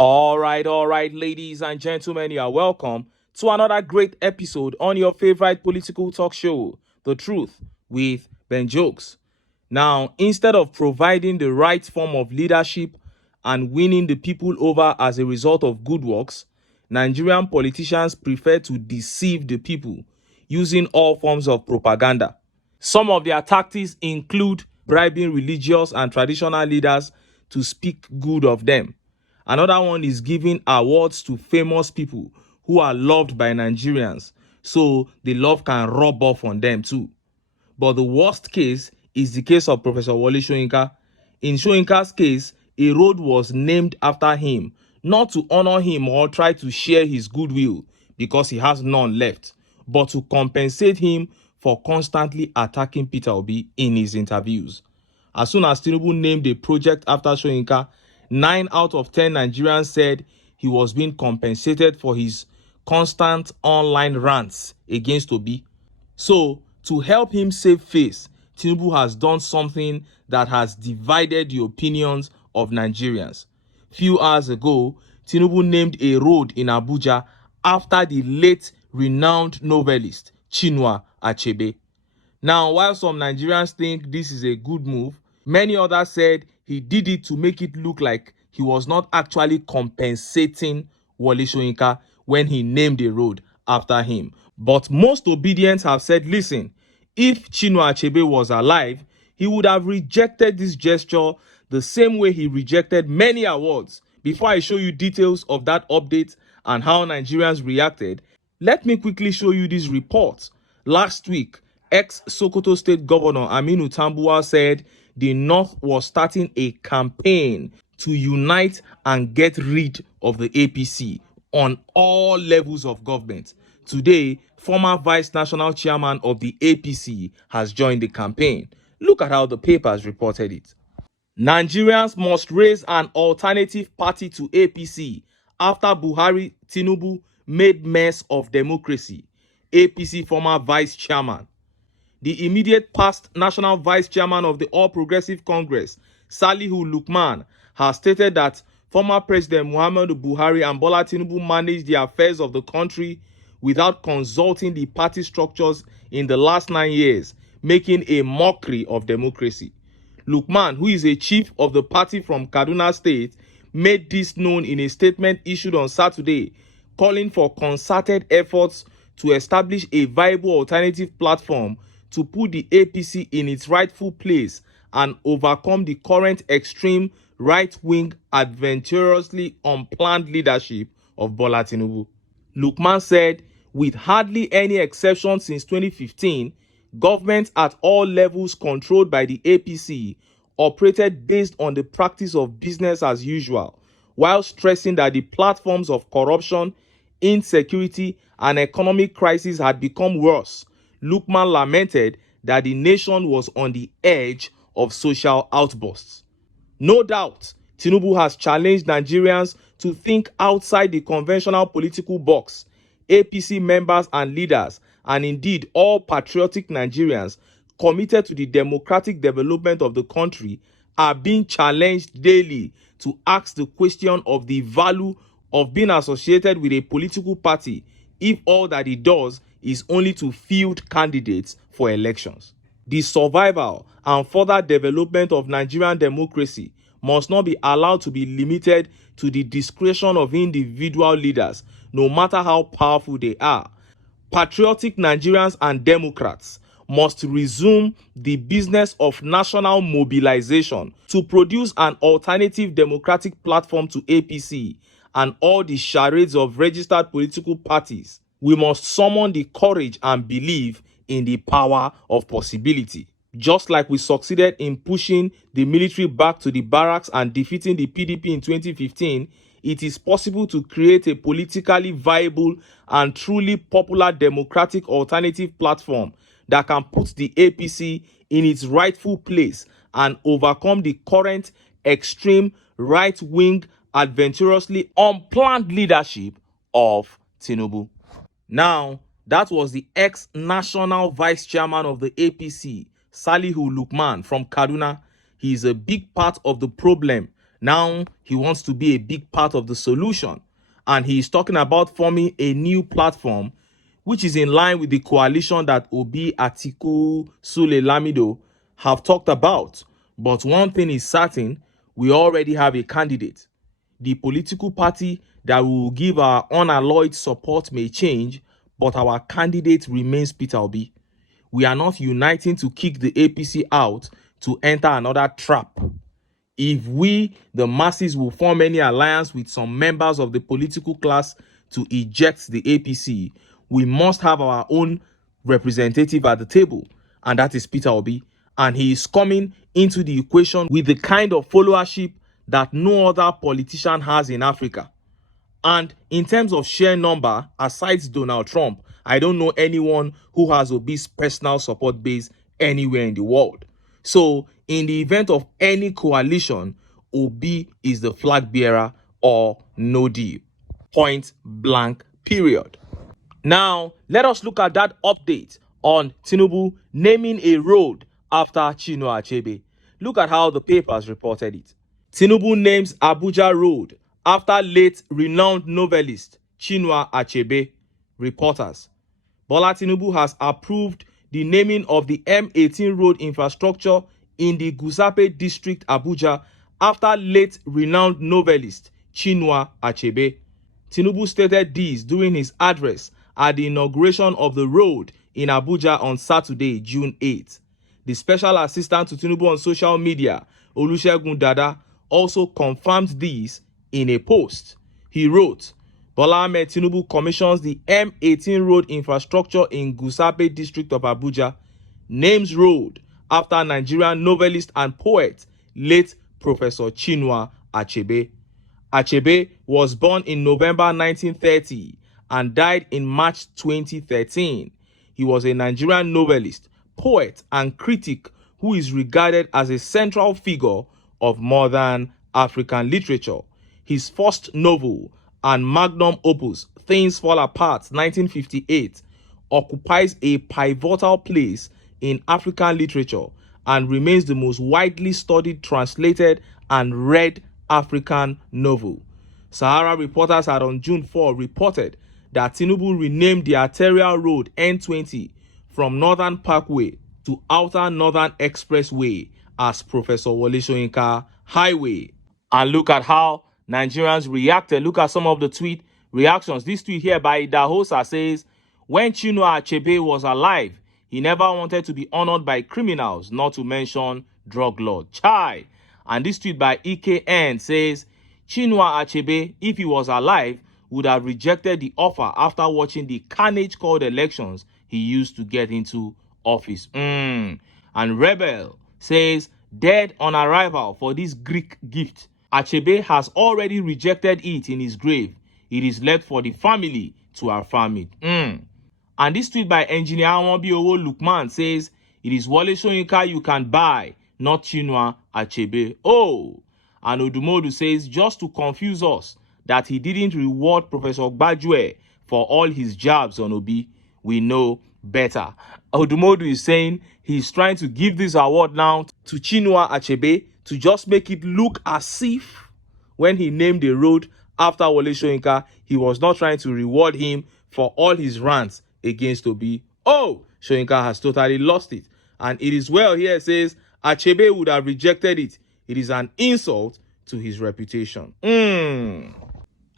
All right, ladies and gentlemen, you are welcome to another great episode on your favorite political talk show, The Truth with Ben Jokes. Now, instead of providing the right form of leadership and winning the people over as a result of good works, Nigerian politicians prefer to deceive the people using all forms of propaganda. Some of their tactics include bribing religious and traditional leaders to speak good of them. Another one is giving awards to famous people who are loved by Nigerians, so the love can rub off on them too. But the worst case is the case of Professor Wole Soyinka. In Soyinka's case, a road was named after him, not to honor him or try to share his goodwill because he has none left, but to compensate him for constantly attacking Peter Obi in his interviews. As soon as TINUBU named a project after Soyinka, 9 out of 10 Nigerians said he was being compensated for his constant online rants against Obi. So, to help him save face, Tinubu has done something that has divided the opinions of Nigerians. Few hours ago, Tinubu named a road in Abuja after the late renowned novelist Chinua Achebe. Now, while some Nigerians think this is a good move, many others said he did it to make it look like he was not actually compensating Wole Soyinka when he named a road after him. But most obedient have said, listen, if Chinua Achebe was alive, he would have rejected this gesture the same way he rejected many awards. Before I show you details of that update and how Nigerians reacted, let me quickly show you this report. Last week, ex-Sokoto State Governor Aminu Tambuwal said the North was starting a campaign to unite and get rid of the APC on all levels of government. Today, former Vice National Chairman of the APC has joined the campaign. Look at how the papers reported it. Nigerians must raise an alternative party to APC after Buhari Tinubu made mess of democracy. APC former vice chairman. The immediate past national vice chairman of the All Progressive Congress, Salihu Lukman, has stated that former President Muhammadu Buhari and Bola Tinubu managed the affairs of the country without consulting the party structures in the last 9 years, making a mockery of democracy. Lukman, who is a chief of the party from Kaduna State, made this known in a statement issued on Saturday, calling for concerted efforts to establish a viable alternative platform to put the APC in its rightful place and overcome the current extreme right-wing, adventurously unplanned leadership of Bola Tinubu. Lukman said, with hardly any exception since 2015, governments at all levels controlled by the APC operated based on the practice of business as usual, while stressing that the platforms of corruption, insecurity, and economic crisis had become worse. Lukman lamented that the nation was on the edge of social outbursts. No doubt, Tinubu has challenged Nigerians to think outside the conventional political box. APC members and leaders, and indeed all patriotic Nigerians committed to the democratic development of the country, are being challenged daily to ask the question of the value of being associated with a political party if all that it does is only to field candidates for elections. The survival and further development of Nigerian democracy must not be allowed to be limited to the discretion of individual leaders, no matter how powerful they are. Patriotic Nigerians and Democrats must resume the business of national mobilization to produce an alternative democratic platform to APC and all the charades of registered political parties. We must summon the courage and believe in the power of possibility. Just like we succeeded in pushing the military back to the barracks and defeating the PDP in 2015, it is possible to create a politically viable and truly popular democratic alternative platform that can put the APC in its rightful place and overcome the current extreme right-wing, adventurously unplanned leadership of Tinubu. Now, that was the ex-national vice chairman of the APC, Salihu Lukman from Kaduna. He is a big part of the problem Now he wants to be a big part of the solution, and he is talking about forming a new platform which is in line with the coalition that Obi, Atiku, Sule, Lamido have talked about. But one thing is certain, we already have a candidate. The political party that we will give our unalloyed support may change, but our candidate remains Peter Obi. We are not uniting to kick the APC out to enter another trap. If we, the masses, will form any alliance with some members of the political class to eject the APC, we must have our own representative at the table, and that is Peter Obi. And he is coming into the equation with the kind of followership that no other politician has in Africa. And in terms of sheer number, aside Donald Trump, I don't know anyone who has Obi's personal support base anywhere in the world. So, in the event of any coalition, Obi is the flag bearer or no deal. Point blank, period. Now, let us look at that update on TINUBU naming a road after Chinua Achebe. Look at how the papers reported it. TINUBU names Abuja Road after late renowned novelist Chinua Achebe. Reporters. Bola Tinubu has approved the naming of the M18 road infrastructure in the Gusape district, Abuja, after late renowned novelist Chinua Achebe. Tinubu stated this during his address at the inauguration of the road in Abuja on Saturday, June 8. The special assistant to Tinubu on social media, Olusegun Dada, also confirmed this in a post. He wrote, Bola Ahmed Tinubu commissions the M18 road infrastructure in Gusape district of Abuja, names road after Nigerian novelist and poet, late Professor Chinua Achebe. Achebe was born in November 1930 and died in March 2013. He was a Nigerian novelist, poet, and critic who is regarded as a central figure of modern African literature. His first novel and magnum opus, Things Fall Apart, 1958, occupies a pivotal place in African literature and remains the most widely studied, translated, and read African novel. Sahara reporters had on June 4 reported that Tinubu renamed the arterial road N20 from Northern Parkway to Outer Northern Expressway as Professor Wole Soyinka Highway. And look at how Nigerians reacted. Look at some of the tweet reactions. This tweet here by Dahosa says, when Chinua Achebe was alive, he never wanted to be honored by criminals, not to mention drug lord. Chai. And this tweet by EKN says, Chinua Achebe, if he was alive, would have rejected the offer after watching the carnage-called elections he used to get into office. And Rebel says, dead on arrival for this Greek gift. Achebe has already rejected it in his grave. It is left for the family to affirm it. And this tweet by engineer Awonbiowo Lukman says, it is Wole Soyinka you can buy, not Chinua Achebe. Oh! And Odumodu says, just to confuse us, that he didn't reward Professor Gbajue for all his jabs on Obi. We know better. Odumodu is saying he's trying to give this award now to Chinua Achebe to just make it look as if when he named the road after Wole Soyinka, he was not trying to reward him for all his rants against Obi. Oh, Soyinka has totally lost it. And it is well here says, Achebe would have rejected it. It is an insult to his reputation.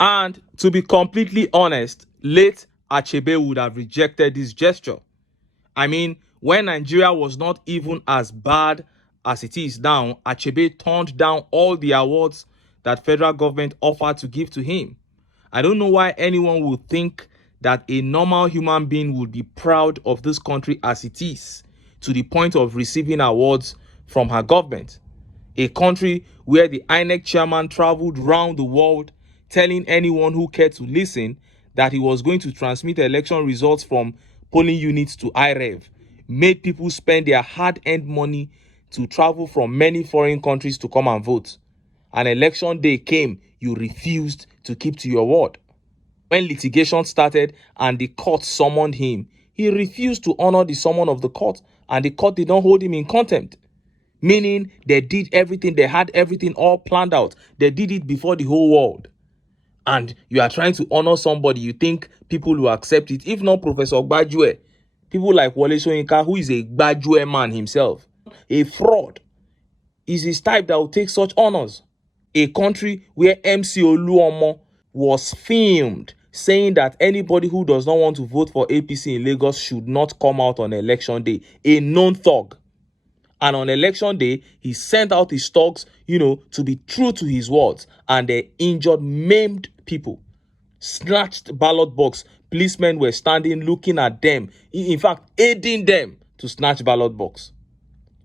And to be completely honest, late Achebe would have rejected this gesture. I mean, when Nigeria was not even as bad as it is now, Achebe turned down all the awards that federal government offered to give to him. I don't know why anyone would think that a normal human being would be proud of this country as it is, to the point of receiving awards from her government. A country where the INEC chairman traveled round the world telling anyone who cared to listen that he was going to transmit election results from polling units to IREV, made people spend their hard-earned money to travel from many foreign countries to come and vote. An election day came, you refused to keep to your word. When litigation started and the court summoned him, he refused to honor the summon of the court, and the court did not hold him in contempt. Meaning they did everything, they had everything all planned out. They did it before the whole world. And you are trying to honor somebody, you think people will accept it. If not Professor Gbajue, people like Wole Soyinka, who is a Gbajue man himself, a fraud, is his type that will take such honors. A country where MC Oluomo was filmed saying that anybody who does not want to vote for APC in Lagos should not come out on election day. A known thug. And on election day, he sent out his thugs, to be true to his words. And they injured, maimed people. Snatched ballot box. Policemen were standing looking at them. In fact, aiding them to snatch ballot box.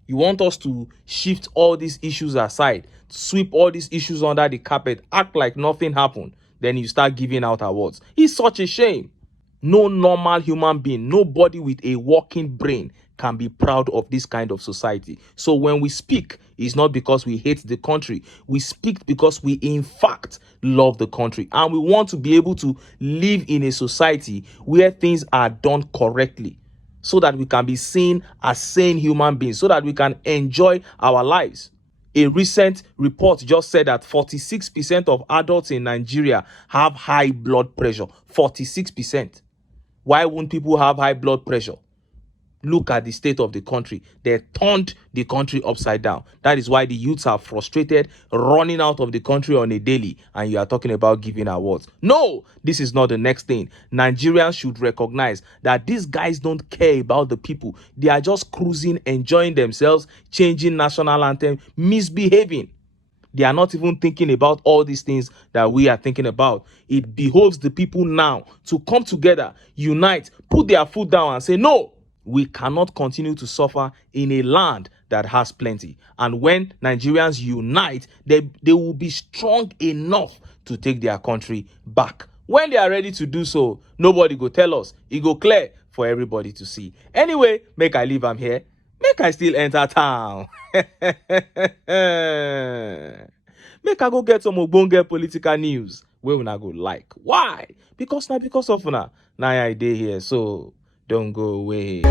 You want us to shift all these issues aside, sweep all these issues under the carpet, act like nothing happened. Then you start giving out awards. It's such a shame. No normal human being, nobody with a working brain can be proud of this kind of society. So when we speak, it's not because we hate the country. We speak because we in fact love the country. And we want to be able to live in a society where things are done correctly, so that we can be seen as sane human beings, so that we can enjoy our lives. A recent report just said that 46% of adults in Nigeria have high blood pressure. 46%. Why won't people have high blood pressure? Look at the state of the country. They turned the country upside down. That is why the youths are frustrated, running out of the country on a daily, and you are talking about giving awards. No, this is not the next thing. Nigerians should recognize that these guys don't care about the people. They are just cruising, enjoying themselves, changing national anthem, misbehaving. They are not even thinking about all these things that we are thinking about. It behoves the people now to come together, unite, put their foot down and say, no, we cannot continue to suffer in a land that has plenty. And when Nigerians unite, they will be strong enough to take their country back. When they are ready to do so, nobody go tell us. It go clear for everybody to see. Anyway, make I leave am here. Make I still enter town. Make I go get some ogbonge political news wey una go like. Why? Because of una. Now I dey here, so don't go away.